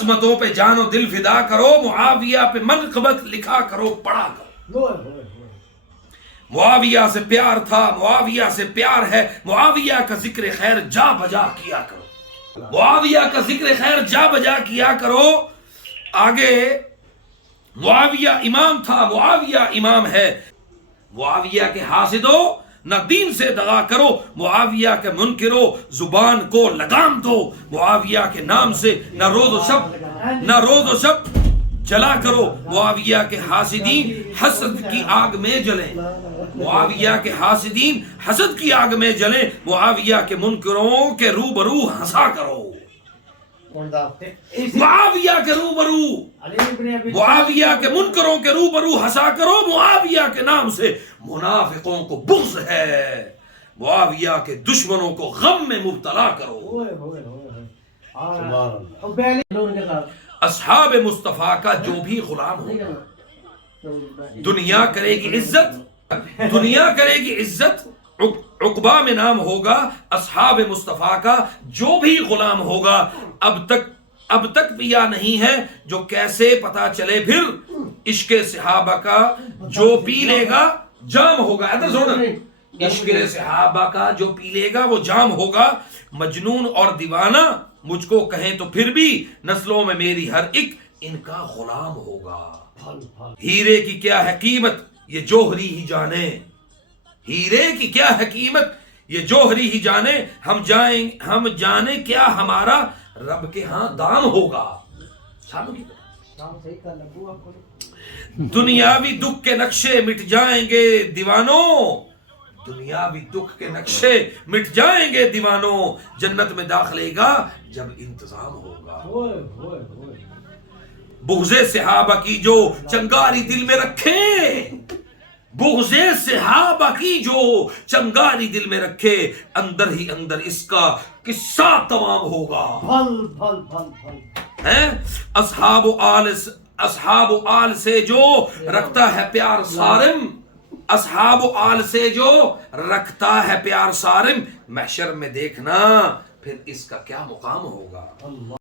عظمتوں پہ جان و دل فدا کرو، معاویہ پہ منقبت لکھا کرو، پڑھا کرو۔ معاویہ سے پیار تھا، معاویہ سے پیار ہے، معاویہ کا ذکر خیر جا بجا کیا کرو، معاویہ کا ذکر خیر جا بجا کیا کرو۔ آگے معاویہ امام تھا، معاویہ امام ہے، معاویہ کے حاسدو نہ دین سے دغا کرو، معاویہ کے منکرو زبان کو لگام دو، معاویہ کے نام سے نہ روز و شب جلا کرو، معاویہ کے حاسدین حسد کی آگ میں جلیں، معاویہ کے حاسدین حسد کی آگ میں جلیں، معاویہ کے منکروں کے روبرو ہنسا کرو، معاویہ کے روبرو، معاویہ کے منکروں کے روبرو ہنسا کرو، معاویہ کے نام سے منافقوں کو بغض ہے، معاویہ کے دشمنوں کو غم میں مبتلا کرو۔ اصحاب مصطفیٰ کا جو بھی غلام ہوگا دنیا کرے گی عزت، دنیا کرے گی عزت۔ عقبہ میں نام ہوگا اصحاب مصطفیٰ کا جو بھی غلام ہوگا، اب تک پیا نہیں ہے جو کیسے پتا چلے پھر عشق صحابہ کا جو پی لے گا جام ہوگا۔ عشق صحابہ کا جو پی لے گا وہ جام ہوگا، مجنون اور دیوانہ مجھ کو کہیں تو پھر بھی نسلوں میں میری ہر ایک ان کا غلام ہوگا۔ ہیرے کی کیا ہے قیمت یہ جوہری ہی جانے، ہیرے کی کیا ہے قیمت یہ جوہری ہی جانے، ہم جانے کیا ہمارا رب کے ہاں دام ہوگا۔ دنیاوی دکھ کے نقشے مٹ جائیں گے دیوانوں، دنیاوی دکھ کے نقشے مٹ جائیں گے دیوانوں، جنت میں داخلے گا جب انتظام ہوگا۔ بغض صحابہ کی جو چنگاری دل میں رکھے، بغض صحابہ کی جو چنگاری دل میں رکھے، اندر ہی اندر اس کا قصہ تمام ہوگا۔ اصحاب و آل سے جو رکھتا ہے پیار صارم، اصحاب و آل سے جو رکھتا ہے پیار صارم، محشر میں دیکھنا پھر اس کا کیا مقام ہوگا۔